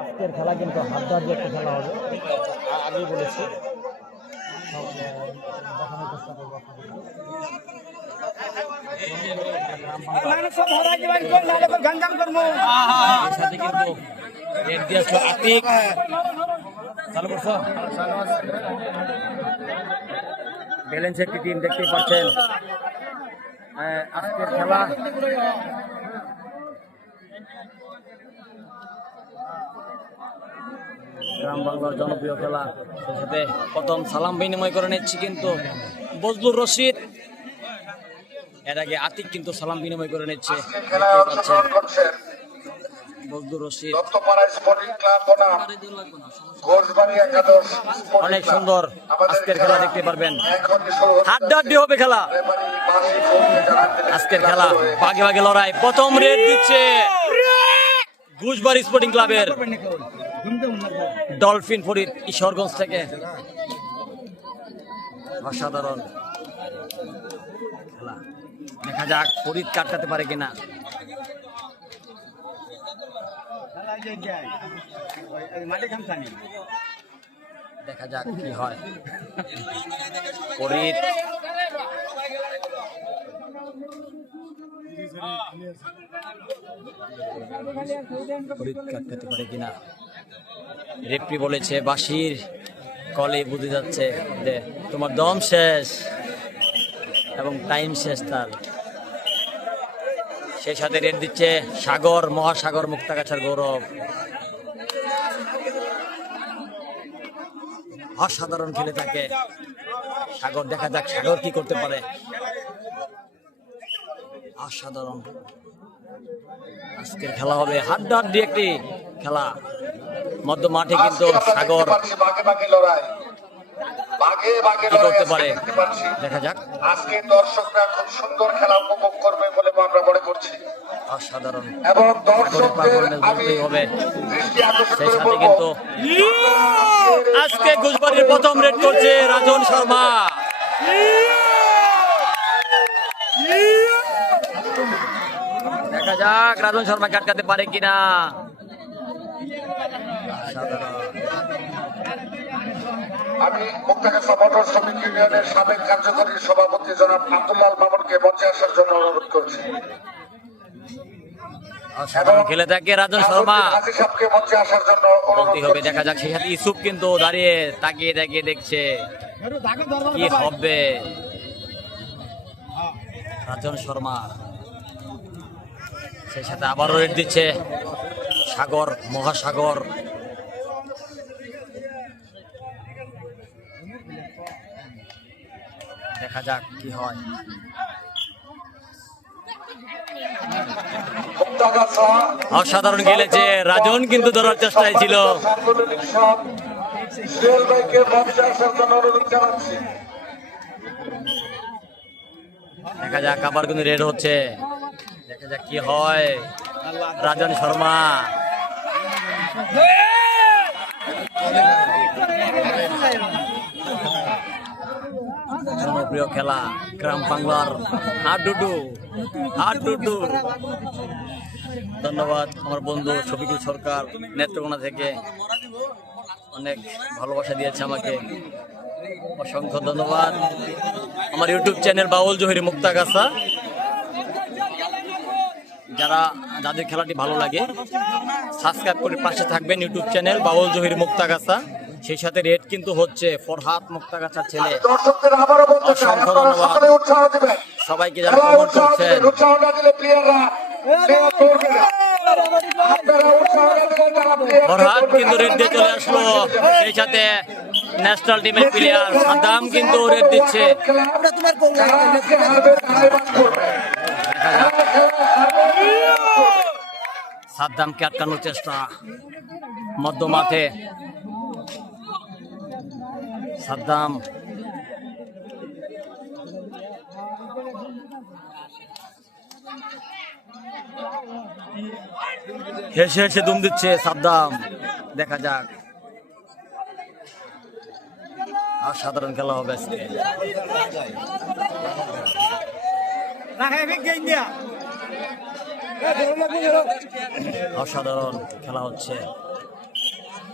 আজকের খেলা কিন্তু হাড্ডাহাড্ডি একটা খেলা হবে, আগেই বলেছি। সব দেখানোর চেষ্টা করবো ব্যালেন্স একটি টিম দেখতে পাচ্ছেন। আজকের খেলা গ্রাম বাংলার জনপ্রিয় খেলা, সেই সাথে প্রথম সালাম বিনিময় করে নিচ্ছি কিন্তু বজলুর রশিদ, এর আগে আতিক কিন্তু সালাম বিনিময় করে নিচ্ছে। বজলুর রশিদ অনেক সুন্দর আজকের খেলা দেখতে পারবেন, হাড্ডাহাড্ডি হবে খেলা। আজকের খেলা বাগে বাগে লড়াই, প্রথম রেড দিচ্ছে ঘুষবাড়ি স্পোর্টিং ক্লাবের ডলফিন ফরিদ ঈশ্বরগঞ্জ থেকে। অসাধারণ খেলা, দেখা যাক ফরিদ কাটাতে পারে কিনা। দেখা যাক কি হয়। ফরিদ ফরিদ কাটাতে পারে কিনা। রেফরি বলেছে বাঁশির কলে বুঝে যাচ্ছে যে তোমার দম শেষ এবং টাইম শেষ তার। সেই সাথে রেড দিচ্ছে সাগর, মহাসাগর মুক্তাগাছার গৌরব। অসাধারণ খেলে থাকে সাগর, দেখা যাক সাগর কি করতে পারে। অসাধারণ আজকের খেলা হবে, হাড্ডাহাড্ডি একটি খেলা। মধ্য মাঠে কিন্তু সাগর কি করতে পারে দেখা যাক। আজকে দর্শকরা খুব সুন্দর খেলা উপভোগ করবে বলে আমরা মনে করছি। অসাধারণ এবং দর্শকদের হবে। সেই সাথে কিন্তু আজকে ঘুষবাড়ির প্রথম রেড করছে রাজন শর্মা। দেখা যাক রাজন শর্মা কাটকাতে পারে কিনা। আমি মুক্তাগাছা মোটর শ্রমিক ইউনিয়নের সাবেক কার্যকরী সভাপতি জনাব আব্দুল্লাহ মামুনকে মঞ্চে আসার জন্য অনুরোধ করছি। খেলে থাকে রাজন শর্মা, মঞ্চে আসার জন্য অনুরোধ হবে। দেখা যাক সেই সাথে ইসুফ কিন্তু দাঁড়িয়ে তাকিয়ে তাকিয়ে দেখছে কি হবে। রাজন শর্মা সেই সাথে আবারও রেড দিচ্ছে সাগর, মহাসাগর। দেখা যাক কি হয়। অসাধারণ খেলেছে রাজন, কিন্তু ধরার চেষ্টায় ছিল। দেখা যাক আবার কিন্তু রেড হচ্ছে, দেখা যাক কি হয়। রাজন শর্মা জনপ্রিয় খেলা গ্রাম বাংলার হাডুডু হাডুডু। ধন্যবাদ আমার বন্ধু শফিকুল সরকার নেত্রকোনা থেকে, অনেক ভালোবাসা দিয়েছে আমাকে, অসংখ্য ধন্যবাদ। আমার ইউটিউব চ্যানেল বাউল জহির মুক্তাগাছা, যাদের খেলাটি ভালো লাগে সাবস্ক্রাইব করে পাশে থাকবেন। ইউটিউব চ্যানেল বাউল জহির মুক্তাগাছা। সেই সাথে রেড কিন্তু হচ্ছে ফরহাদ মুক্তাগাছার ছেলে। অসংখ্য ধন্যবাদ সবাইকে যারা কমেন্ট করছেন। ফরহাদ কিন্তু রেড দিয়ে চলে আসলো, সেই সাথে ন্যাশনাল টিমের প্লেয়ার সাদ্দাম কিন্তু রেড দিচ্ছে। সাদ্দামকে আটকানোর চেষ্টা মধ্য মাঠে। সাদ্দাম হেসে হেসে দুম দিচ্ছে সাদ্দাম, দেখা যাক। অসাধারণ খেলা হবে আজকে। অসাধারণ খেলা হচ্ছে।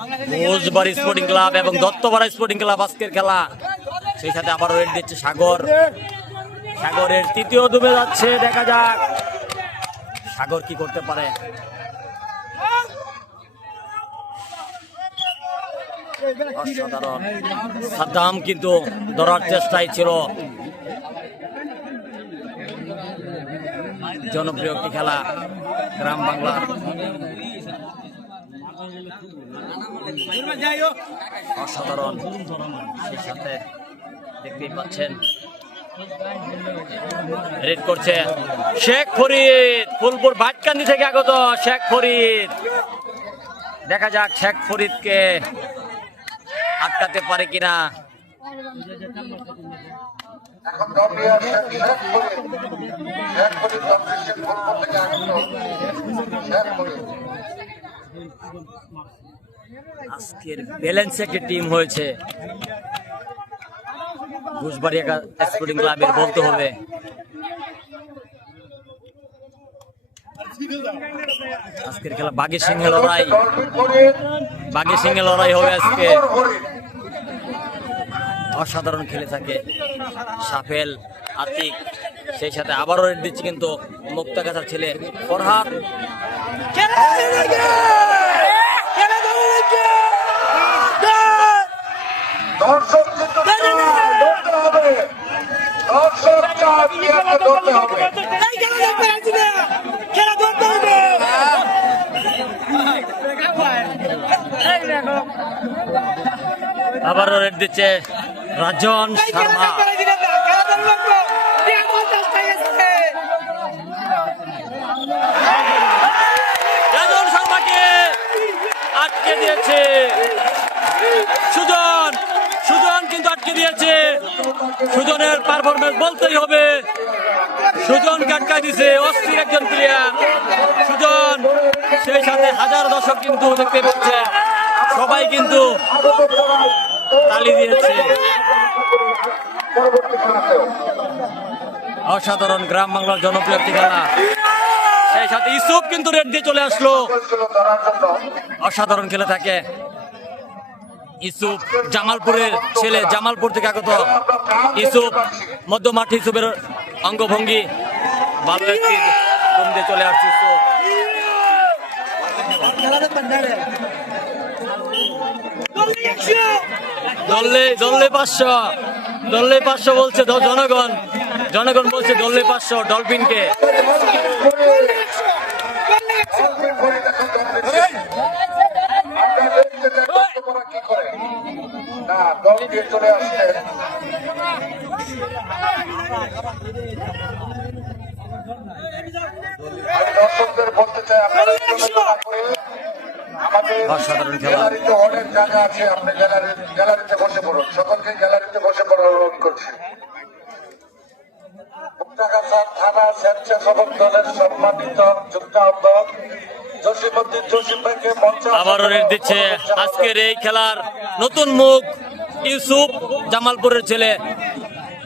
ঘোষবাড়ি স্পোর্টিং ক্লাব এবং দত্তপাড়া স্পোর্টিং ক্লাব আজকের খেলা। সেই সাথে আবারও রেড দিচ্ছে সাগর। সাগরের তৃতীয় ডুবে যাচ্ছে, দেখা যাক সাগর কি করতে পারে। অসাধারণ, সাদ্দাম কিন্তু ধরার চেষ্টায় ছিল। জনপ্রিয় একটি খেলা গ্রাম বাংলার। অসাধারণ, সেই সাথে দেখতেই পাচ্ছেন রেড করছে শেখ ফরিদ, ফুলপুর ভাটকান্দি থেকে আগত শেখ ফরিদ। দেখা যাক শেখ ফরিদকে আটকাতে পারে কিনা। এখন দল নিয়ে আসছেন শেখ ফরিদ। শেখ ফরিদ দল দিচ্ছেন ফুলপুর থেকে আগত শেখ ফরিদ। আজকের ব্যালেন্স একটি টিম হয়েছে ঘোষবাড়িয়া স্পোর্টিং ক্লাবের, বলতে হবে। আজকের খেলা বাঘে সিংহে লড়াই, বাঘে সিংহে লড়াই হবে আজকে। অসাধারণ খেলে থাকে সাফেল, আতিক। সেই সাথে আবারও রেড দিচ্ছে কিন্তু মুক্তাগাছার ছেলে ফরহাদ। দর্শক কিন্তু ধরতে হবে, দর্শক ধরতে হবে। আবারও রেড দিচ্ছে রাজন শর্মা। রাজন শর্মাকে আটকে দিয়েছে সুজন, সুজন কিন্তু আটকে দিয়েছে। সুজনের পারফরমেন্স বলতেই হবে, সুজনকে আটকায় দিছে, অস্থির একজন প্লেয়ার সুজন। সেই সাথে হাজার দর্শক কিন্তু দেখতে পাচ্ছে, সবাই কিন্তু তালি দিয়েছে। অসাধারণ গ্রাম বাংলার জনপ্রিয় একটি খেলা। সেই সাথে ইউসুফ কিন্তু রেড দিয়ে চলে আসলো। অসাধারণ খেলে থাকে ইউসুফ, জামালপুরের ছেলে, জামালপুর থেকে আগত ইউসুফ। মধ্যমাঠ ইউসুফের অঙ্গভঙ্গি ভালো একটি গুণ দিয়ে চলে আসছে ইউসুফ। দললে 500, দললে 500 বলছে জনগণ, জনগণ বলছে দললে 500 ডলফিনকে। না, দল দিয়ে চলে আসছে। আমি দর্শকদের বলতে চাই, আপনারা আমাদের গ্যালারিতে অনেক জায়গা আছে, আপনি গ্যালারিতে বসে পড়ুন। সকলকে গ্যালারিতে বসে পড়ার অনুরোধ করছি। মুক্তাগাছা থানা স্বেচ্ছাসেবক দলের সম্মানিত যুক্তাহ্বায়ক জসিমউদ্দিন জসিম ভাইকে মঞ্চে আবারও রেড দিচ্ছে আজকের এই খেলার নতুন মুখ ইউসুফ, জামালপুরের ছেলে।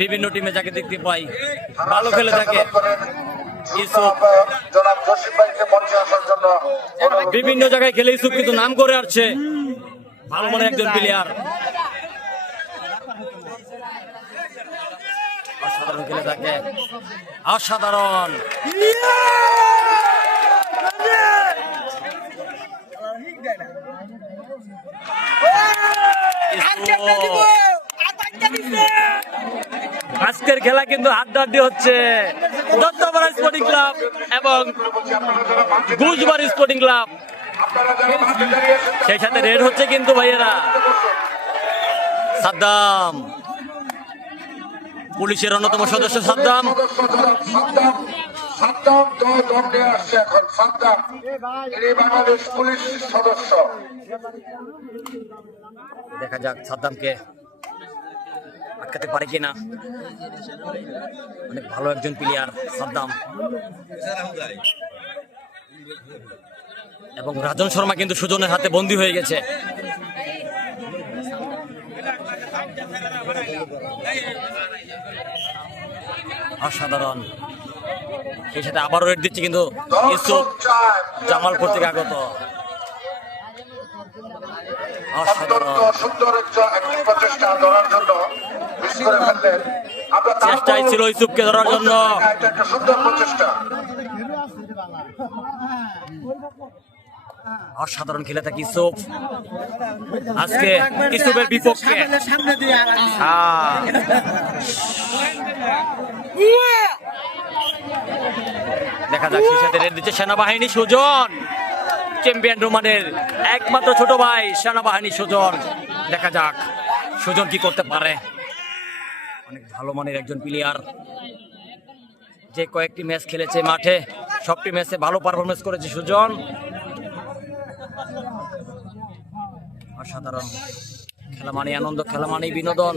বিভিন্ন টিমে যাকে দেখতে পাই ভালো খেলে থাকে ইউসুফ। জনাব জসিম ভাইকে মঞ্চে আসার জন্য বিভিন্ন জায়গায় খেলে ইউসুফ কিন্তু নাম করে আসছে, ভালো মনে একজন প্লেয়ার। অসাধারণ খেলে থাকে, অসাধারণ। আজকের খেলা কিন্তু হাড্ডাহাড্ডি হচ্ছে দত্তপাড়া স্পোর্টিং ক্লাব এবং ঘোষবাড়ি স্পোর্টিং ক্লাব। সেই সাথে রেড হচ্ছে কিন্তু ভাইয়েরা সাদ্দাম, পুলিশের অন্যতম সদস্য সাদ্দাম। সাদ্দাম দণ্ডে আসছে এখন। সাদ্দাম ইনি বাংলাদেশ পুলিশ সদস্য। দেখা যাক সাদ্দামকে আটকাতে পারে কিনা। অনেক ভালো একজন প্লেয়ার সাদ্দাম। এবং রাজন শর্মা কিন্তু সুজনের হাতে বন্দী হয়ে গেছে। অসাধারণ। সেই সাথে আবারও রেড দিচ্ছে কিন্তু ইউসুফ, জামালপুর থেকে আগত। অসাধারণ অত্যন্ত সুন্দর একটি প্রচেষ্টা ধরার জন্য মিস করে ফেললেন। আমরা চেষ্টাই ছিল ইউসুফকে ধরার জন্য। এটা একটা সুন্দর প্রচেষ্টা। অসাধারণ খেলে থাকে ইউসুফ আজকে ইউসুফের বিপক্ষে। দেখা যাক সেই সাথে রেড দিচ্ছে সেনাবাহিনী সুজন, চ্যাম্পিয়ন রোমানের একমাত্র ছোট ভাই সেনাবাহিনী সুজন। দেখা যাক সুজন কি করতে পারে। অনেক ভালো মানের একজন প্লেয়ার, যে কয়েকটি ম্যাচ খেলেছে মাঠে সবটি ম্যাচে ভালো পারফরমেন্স করেছে সুজন। অসাধারণ খেলা মানে আনন্দ, খেলা মানে বিনোদন।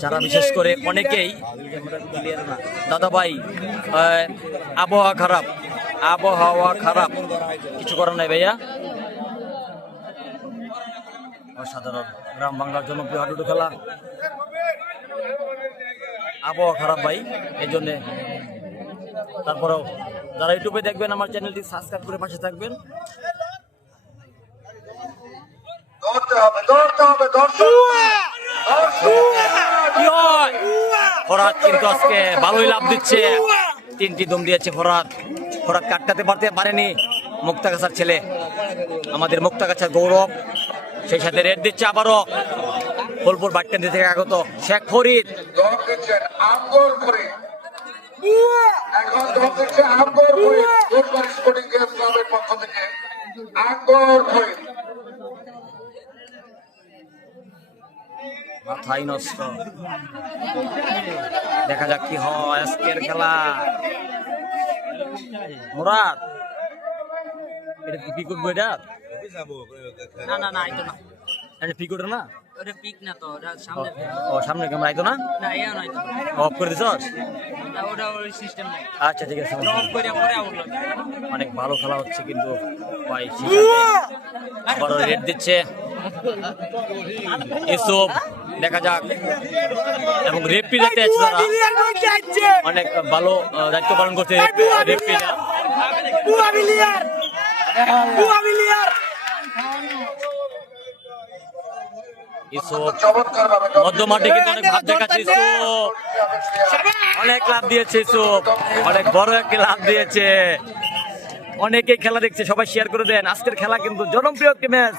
যারা বিশেষ করে অনেকেই দাদা ভাই আবহাওয়া খারাপ কিছু করার নাই ভাইয়া। অসাধারণ গ্রাম বাংলার জনপ্রিয় হাডুডু খেলা। আবহাওয়া খারাপ ভাই, এই জন্যে। তারপরেও যারা ইউটিউবে দেখবেন আমার চ্যানেলটি সাবস্ক্রাইব করে পাশে থাকবেন। ফরহাদ কিন্তু আজকে ভালোই লাভ দিচ্ছে, 3টি দম দিয়েছে ফরহাদ কাটতে পারেনি মুক্তাগাছার ছেলে, আমাদের মুক্তাগাছার গৌরব। সেই সাথে রেড দিচ্ছে আবারও ফুলপুর বাটকান্দি থেকে আগত শেখ ফরিদ। এখন ধরছে আঙ্গর ফরিদ, দুর্বার স্পোর্টিং গেমস ক্লাবের পক্ষ থেকে আঙ্গর ফরিদ। মাথাই নষ্ট। দেখা যাক কি হয় আজকের খেলা। মুরাদ এটা কি পিক করবো? এটা না না না আইতো না, এটা পিক করো না, ওটা পিক না তো, ওটা সামনে ও সামনে ক্যামেরা আইতো না, না ইয়া না আইতো অফ করে দিছস? না, ওটা ওই সিস্টেম নাই, আচ্ছা ঠিক আছে। অফ করে পরে আউট লাগে। অনেক ভালো খেলা হচ্ছে কিন্তু ভাই, আবারও রেড দিচ্ছে ইউসুফ। দেখা যাক, এবং রেফারি যাতে আছে তারা অনেক ভালো দায়িত্ব পালন করছে রেফারিরা। মধ্যমাঠে কিন্তু অনেক ভাব দেখাচ্ছে ইউসুফ, অনেক লাভ দিয়েছে ইউসুফ, অনেক বড় একটা লাভ দিয়েছে। অনেকেই খেলা দেখছে, সবাই শেয়ার করে দেন। আজকের খেলা কিন্তু জনপ্রিয় একটি ম্যাচ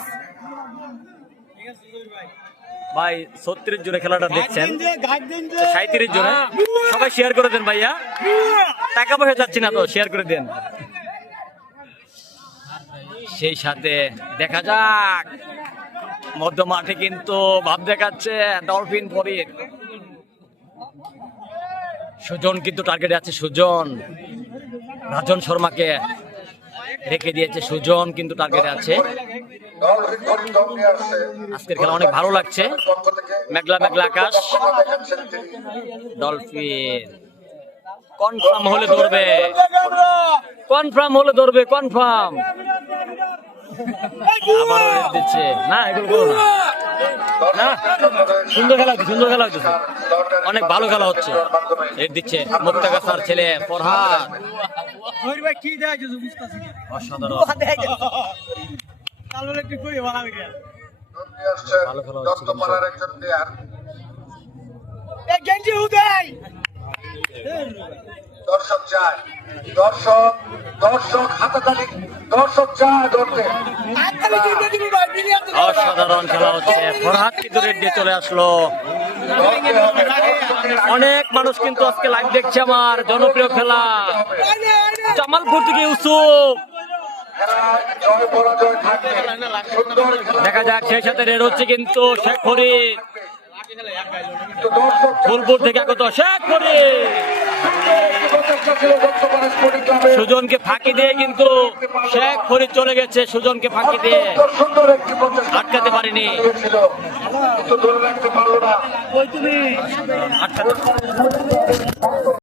ভাই। 36 জনে খেলাটা দেখছেন, 37 জনে, সবাই শেয়ার করে দেন ভাইয়া। টাকা পয়সা যাচ্ছি না তো, শেয়ার করে দেন। সেই সাথে দেখা যাক মধ্য মাঠে কিন্তু ভাব দেখাচ্ছে ডলফিন ফরিদ। সুজন কিন্তু টার্গেটে আছে, সুজন রাজন শর্মাকে রেখে দিয়েছে, সুজন কিন্তু টার্গেটে আছে। আজকের খেলা অনেক ভালো লাগছে, মেঘলা মেঘলা আকাশ। ডলফিন কনফার্ম হলে ধরবে, কনফার্ম। আবারও রেড দিচ্ছে না, এগুলো করো না। সুন্দর খেলা হচ্ছে, অনেক ভালো খেলা হচ্ছে। রেড দিচ্ছে মুক্তাগাছার ছেলে ফরহাদ। অসাধারণ ভালো খেলা দর্শক হাতাতালি, দর্শক চায় ধরতে। অসাধারণ খেলা হচ্ছে। ফরহাদ কিন্তু রেড দিয়ে চলে আসলো। অনেক মানুষ কিন্তু আজকে লাইভ দেখছে আমার জনপ্রিয় খেলা। জামালপুর থেকে ইউসুফ, দেখা যাক। সেই সাথে রেড হচ্ছে কিন্তু শেখ ফরিদ, ফুলপুর থেকে আগত শেখ ফরিদ। সুজনকে ফাঁকি দিয়ে কিন্তু শেখ ফরিদ চলে গেছে, সুজনকে ফাঁকি দিয়ে আটকাতে পারেনি। আটকাতে